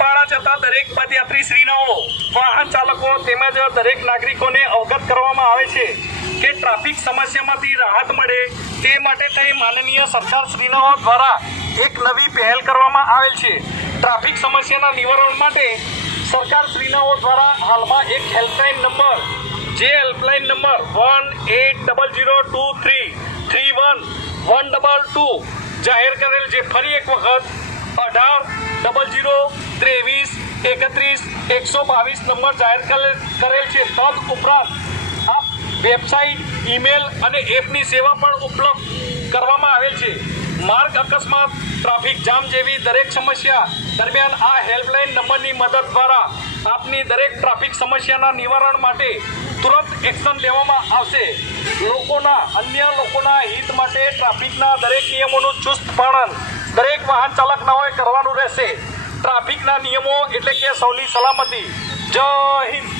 પગપાળા જતા દરેક પદયાત્રી શ્રીનાઓ વાહન ચાલકો તેમજ દરેક નાગરિકોને અવગત કરવામાં આવે છે કે ટ્રાફિક સમસ્યામાંથી રાહત મળે તે માટે થઈ માનનીય સરકાર શ્રીનાઓ દ્વારા એક નવી પહેલ કરવામાં આવેલ છે. ટ્રાફિક સમસ્યાના નિવારણ માટે સરકાર શ્રીનાઓ દ્વારા હાલમાં એક હેલ્પલાઇન નંબર, જે helpline number one eight double zero two three three one one double two જાહેર કરેલ છે. ફરી એક વખત અઢાર ડબલ જીરો ત્રેવીસ, એકત્રીસ, એકસો બાવીસ નંબર જાહેર કરેલ છે. તદ ઉપરાંત આ વેબસાઇટ, ઈમેલ અને એપની સેવા પણ ઉપલબ્ધ કરવામાં આવેલ છે. માર્ગ અકસ્માત, ટ્રાફિક જામ જેવી દરેક સમસ્યા દરમિયાન આ હેલ્પલાઇન નંબરની મદદ દ્વારા આપની દરેક ટ્રાફિક સમસ્યાના નિવારણ માટે તુરંત એક્શન લેવામાં આવશે. લોકોના, અન્ય લોકોના હિત માટે ટ્રાફિકના દરેક નિયમોનું ચુસ્ત પાલન દરેક વાહન ચાલકનાઓએ કરવાનું રહેશે. ટ્રાફિકના નિયમો એટલે કે સૌની સલામતી. જય હિન્દ.